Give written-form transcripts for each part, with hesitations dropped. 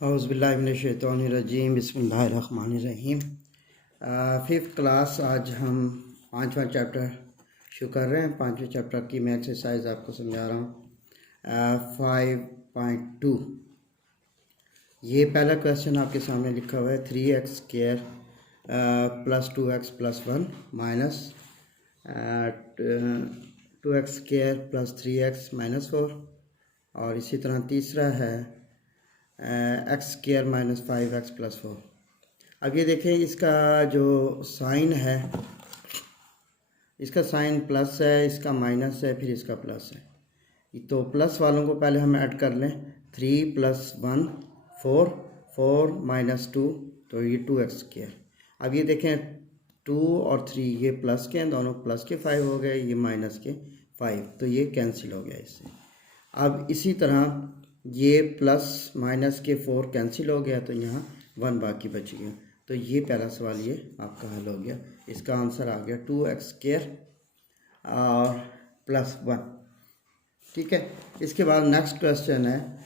औज़ुबिल्लाहिमिनश्शैतानिर्रजीम बिस्मिल्लाहिर्रहमानिर्रहीम। Fifth class आज हम 5वां चैप्टर शुरू कर रहे हैं। 5वें चैप्टर की मैं एक्सरसाइज आपको समझा रहा हूँ। 5.2 ये पहला क्वेश्चन आपके सामने लिखा हुआ है। 3x² plus 2x plus 1 minus 2x² plus 3x minus 4, और इसी तरह तीसरा है x² माइनस 5x प्लस 4। अब ये देखें, इसका जो साइन है, इसका साइन प्लस है, इसका माइनस है, फिर इसका प्लस है। तो प्लस वालों को पहले हम ऐड कर लें। 3 प्लस 1 4, 4 माइनस 2, तो ये 2x²। अब ये देखें 2 और 3 ये प्लस के हैं, दोनों प्लस के 5 हो गए, ये माइनस के 5, तो ये कैंसिल हो गया इससे। अब इसी तरह ये प्लस माइनस के 4 कैंसिल हो गया, तो यहाँ 1 बाकी बच गया। तो ये पहला सवाल ये आपका हल हो गया। इसका आंसर आ गया 2x² और प्लस 1। ठीक है। इसके बाद नेक्स्ट क्वेश्चन है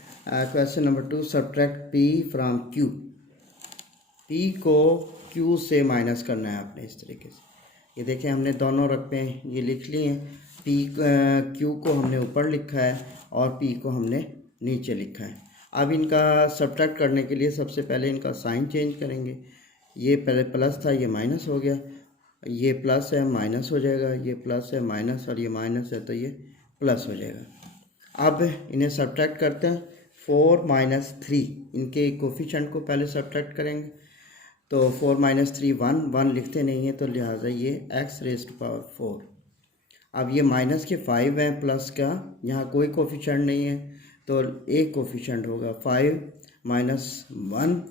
question number 2। Subtract p from q। p को q से माइनस करना है आपने इस तरीके से। ये देखें, हमने दोनों रकबे ये लिख लिए हैं। q को हमने ऊपर लिखा है और p को हमने नीचे लिखा है। अब इनका सब्ट्रैक्ट करने के लिए सबसे पहले इनका साइन चेंज करेंगे। ये पहले प्लस था, ये माइनस हो गया, ये प्लस है माइनस हो जाएगा, ये प्लस है माइनस, और ये माइनस है तो ये प्लस हो जाएगा। अब इन्हें सब्ट्रैक्ट करते हैं। 4 माइनस 3, इनके कोफिशिएंट को पहले सब्ट्रैक्ट करेंगे। तो 4 माइनस 3 1 लिखते नहीं है, तो लिहाजा ये x⁻⁴। अब ये माइनस के 5 हैं, प्लस का यहाँ कोई कोफिशिएंट नहीं है, तो एक कोफिशिएंट होगा 5 माइनस 1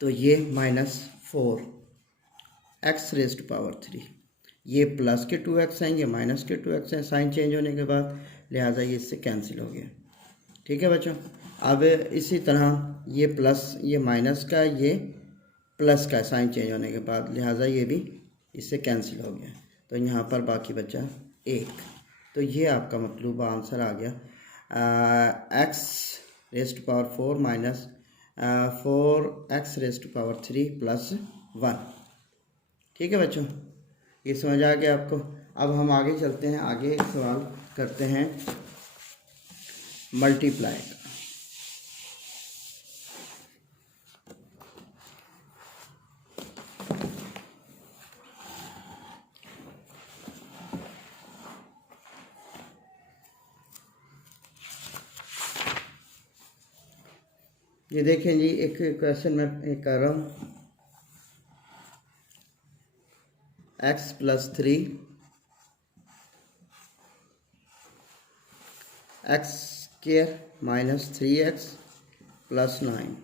तो ये -4 x⁻⁴। ये प्लस के 2x हैं, ये माइनस के 2x हैं। साइन चेंज होने के बाद लिहाजा ये इससे कैंसिल हो गया। ठीक है बच्चों। अब इसी तरह ये प्लस, ये माइनस का, ये प्लस का, साइन चेंज होने के बाद लिहाजा ये भी इससे कैंसिल हो गया। तो यहाँ पर बाकी बचा 1। तो ये आपका मतलूबा आंसर आ गया x⁻⁴ माइनस 4x⁻³ प्लस 1। ठीक है बच्चों, ये समझ आ गया आपको। अब हम आगे चलते हैं। आगे एक सवाल करते हैं मल्टीप्लाई का। ये देखें जी, एक क्वेश्चन मैं कर रहा हूँ। x plus 3 x² minus 3x plus 9।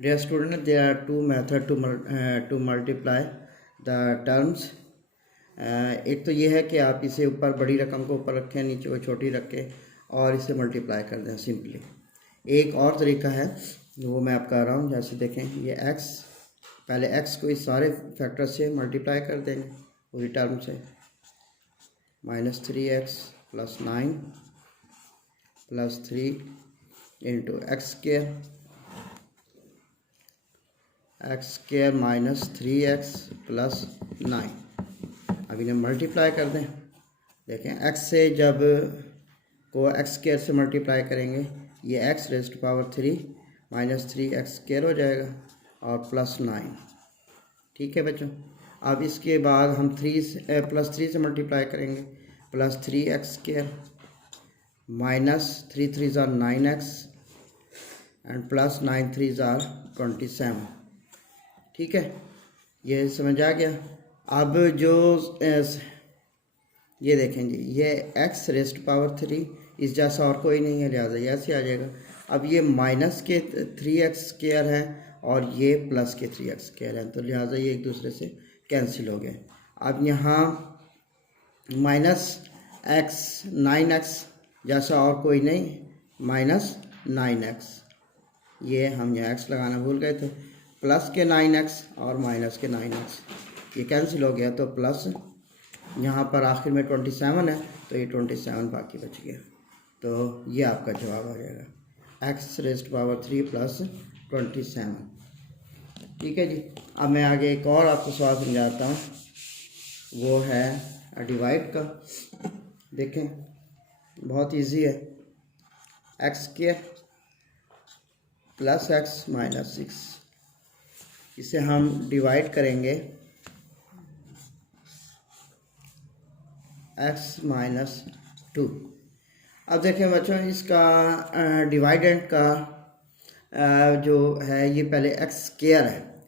Dear student, there are two methods to multiply the terms. एक तो ये है कि आप इसे ऊपर बड़ी रकम को ऊपर रखें, नीचे को छोटी रखें और इसे मल्टीप्लाई कर दें सिंपली। एक और तरीका है वो मैं आपको कर रहा हूँ। जैसे देखें, ये x, पहले x को इस सारे फैक्टर से मल्टीप्लाई कर देंगे पूरी टर्म से। -3x plus 9 plus 3 into x² minus 3x plus 9। अब इन्हें मल्टीप्लाई कर दें। देखें, x से जब को x² से मल्टीप्लाई करेंगे, ये x⁻³ माइनस 3x² हो जाएगा और प्लस 9। ठीक है बच्चों। अब इसके बाद हम प्लस 3 से मल्टीप्लाई करेंगे। प्लस 3x² माइनस 3 3 ज़ार 9x एंड प्लस 9 3 ज़ार 27। ठीक है, ये समझ आ गया। अब जो ये देखें जी, ये x⁻³ इस जैसा और कोई नहीं है, लिहाजा ये ऐसे आ जाएगा। अब ये माइनस के 3x² है और ये प्लस के 3x² है, तो लिहाजा ये एक दूसरे से कैंसिल हो गए। अब यहाँ -9x जैसा और कोई नहीं, -9x, ये हम यहाँ x लगाना भूल गए थे। प्लस के 9x और माइनस के 9x, ये कैंसिल हो गया। तो प्लस यहाँ पर आखिर में 27 है, तो ये 27 बाकी बच गया। तो ये आपका जवाब आ जाएगा एक्स रेस्ट पावर 3 प्लस 27। ठीक है जी। अब मैं आगे एक और आपको सवाल समझाता हूँ, वो है डिवाइड का। देखें बहुत इजी है, x square plus x minus 6, इसे हम डिवाइड करेंगे एक्स माइनस 2। अब देखें बच्चों, इसका डिवाइडेंट का जो है ये पहले एक्स स्क्वायर है।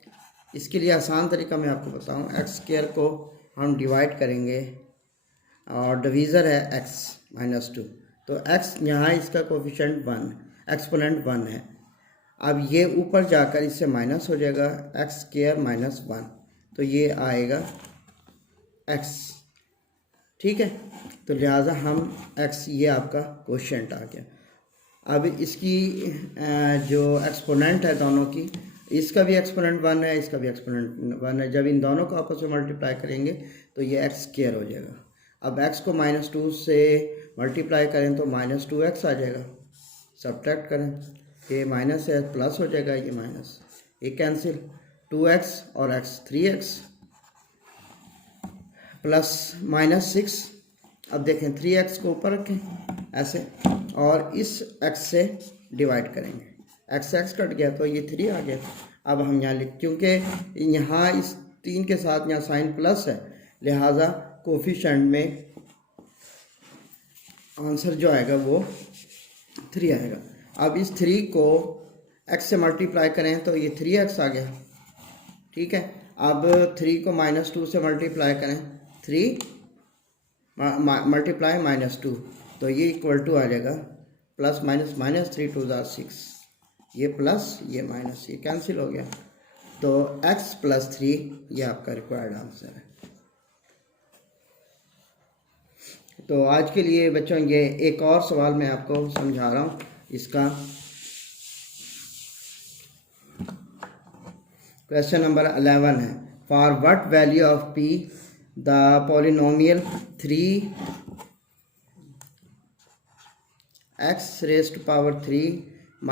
इसके लिए आसान तरीका मैं आपको बताऊं, एक्स स्क्वायर को हम डिवाइड करेंगे और डिवीज़र है एक्स माइनस 2, तो एक्स यहाँ इसका कोफिशिएंट 1, एक्सपोनेंट 1 है। अब ये ऊपर जाकर इससे माइनस हो जाएगा, एक्स स्क्वायर माइनस 1, तो ये आएगा एक्स। ठीक है, तो लिहाजा हम एक्स, ये आपका कोशेंट आ गया। अब इसकी जो एक्सपोनेंट है दोनों की, इसका भी एक्सपोनेंट 1 है, इसका भी एक्सपोनेंट 1 है। जब इन दोनों को आपस में मल्टीप्लाई करेंगे तो ये एक्स स्क्वायर हो जाएगा। अब एक्स को -2 से मल्टीप्लाई करें तो -2x आ जाएगा। सब्ट्रैक्ट करें, ये माइनस है प्लस हो जाएगा, ये माइनस, ये कैंसिल, 2x और x 3x प्लस -6। अब देखें 3x को ऊपर रखें ऐसे और इस x से डिवाइड करेंगे, x कट गया तो ये 3 आ गया। अब हम यहाँ क्योंकि यहाँ इस 3 के साथ यहाँ साइन प्लस है, लिहाजा कोफिशिएंट में आंसर जो आएगा वो 3 आएगा। अब इस 3 को x से मल्टीप्लाई करें तो ये 3x आ गया। ठीक है, अब 3 को -2 से मल्टीप्लाई करें, 3 मल्टीप्लाई -2, तो ये इक्वल टू आ जाएगा प्लस माइनस माइनस 3 2 6, ये प्लस ये माइनस, ये कैंसिल हो गया, तो x + 3 ये आपका रिक्वायर्ड आंसर है। तो आज के लिए बच्चों ये एक और सवाल मैं आपको समझा रहा हूँ। इसका क्वेश्चन नंबर 11 है, for what value of p the polynomial 3x⁻³ - 7x² -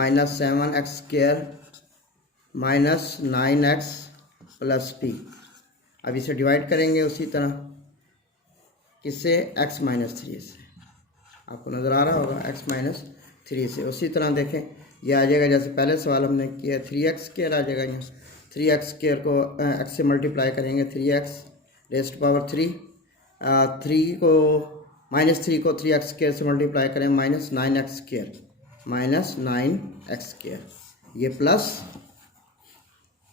9x + p। अब इसे डिवाइड करेंगे उसी तरह, किससे, x - 3 से। आपको नज़र आ रहा होगा x - 3 से। उसी तरह देखें ये आ जाएगा जैसे पहले सवाल हमने किया, 3x² आ जाएगा यहाँ। 3x² को x से मल्टीप्लाई करेंगे, 3x⁻³ 3 को -3 को 3x² से मल्टीप्लाई करें, -9x², -9x², ये प्लस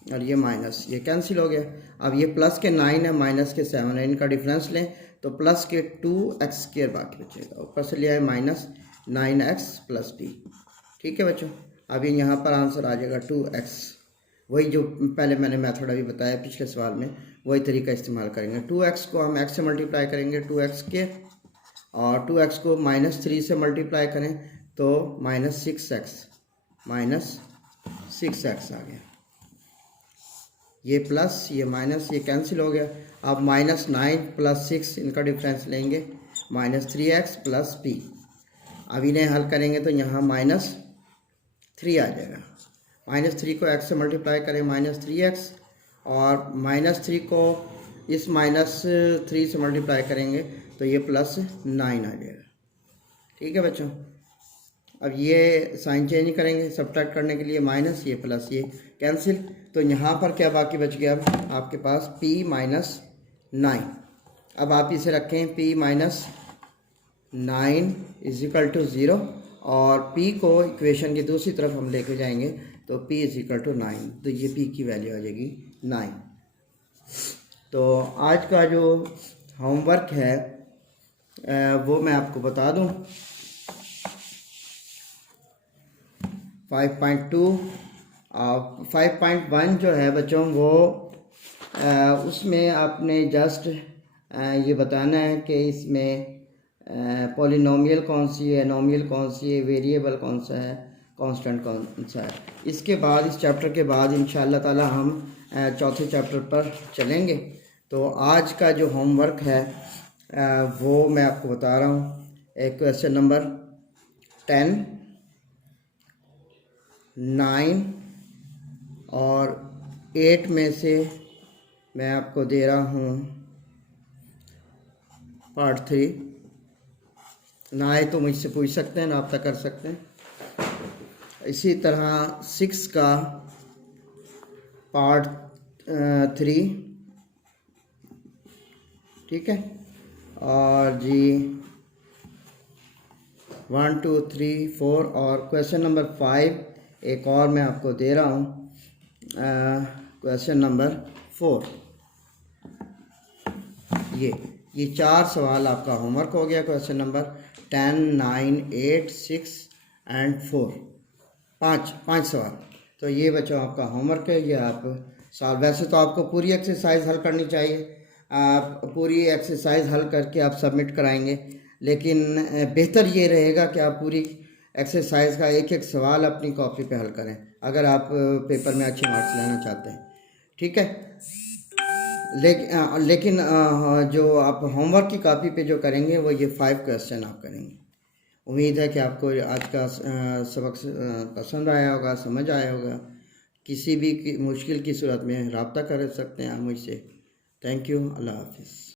और ये माइनस, ये कैंसिल हो गया। अब ये प्लस के 9 है, माइनस के 7 है, इनका डिफरेंस लें तो प्लस के 2x² बाकी बचेगा, ऊपर से लिया है -9x + p। ठीक है बच्चों, अभी यहाँ पर आंसर आ जाएगा 2x। वही जो पहले मैंने मेथड अभी बताया पिछले सवाल में, वही तरीका इस्तेमाल करेंगे। 2x को हम x से मल्टीप्लाई करेंगे, 2x², और 2x को -3 से मल्टीप्लाई करें तो -6x आ गया, ये प्लस ये माइनस, ये कैंसिल हो गया। अब -9 + 6 इनका डिफरेंस लेंगे, -3x + p। अब इन्हें हल करेंगे तो यहाँ -3 आ जाएगा। -3 को x से मल्टीप्लाई करें, -3x, और -3 को इस -3 से मल्टीप्लाई करेंगे तो ये +9 आ जाएगा। ठीक है बच्चों, अब ये साइन चेंज करेंगे सब्ट्रैक्ट करने के लिए, माइनस ये प्लस ये कैंसिल, तो यहाँ पर क्या बाकी बच गया आपके पास, p - 9। अब आप इसे रखें p - 9 = 0, और p को इक्वेशन की दूसरी तरफ हम लेके जाएंगे तो p = 9, तो ये p की वैल्यू आ जाएगी 9। तो आज का जो होमवर्क है वो मैं आपको बता दूं, 5.2 5.1 जो है बच्चों वो उसमें आपने जस्ट ये बताना है कि इसमें पॉलिनोमियल कौन सी है, नोमियल कौन सी है, वेरिएबल कौन सा है, कांस्टेंट कौन सा है। इसके बाद, इस चैप्टर के बाद इंशाअल्लाह ताला हम चौथे चैप्टर पर चलेंगे। तो आज का जो होमवर्क है वो मैं आपको बता रहा हूँ। एक क्वेश्चन नंबर 10, 9 और 8 में से मैं आपको दे रहा हूँ पार्ट 3। ना आए तो मुझसे पूछ सकते हैं, रब्ता कर सकते हैं। इसी तरह 6 का पार्ट 3, ठीक है। और जी 1 2 3 4 और क्वेश्चन नंबर 5 एक और मैं आपको दे रहा हूँ, क्वेश्चन नंबर 4। ये 4 सवाल आपका होमवर्क हो गया। क्वेश्चन नंबर 10, 9, 8, 6 एंड 4, पाँच सवाल। तो ये बच्चों आपका होमवर्क है, ये आप साल वैसे तो आपको पूरी एक्सरसाइज हल करनी चाहिए, आप पूरी एक्सरसाइज हल करके आप सबमिट कराएंगे, लेकिन बेहतर ये रहेगा कि आप पूरी एक्सरसाइज का एक एक सवाल अपनी कॉपी पे हल करें अगर आप पेपर में अच्छे मार्क्स लेना चाहते हैं, ठीक है। लेकिन जो आप होमवर्क की कॉपी पे जो करेंगे वो ये 5 क्वेश्चन आप करेंगे। उम्मीद है कि आपको आज का सबक पसंद आया होगा, समझ आया होगा। किसी भी मुश्किल की सूरत में रब्ता कर सकते हैं आप मुझसे। Thank you. अल्लाह हाफिज़।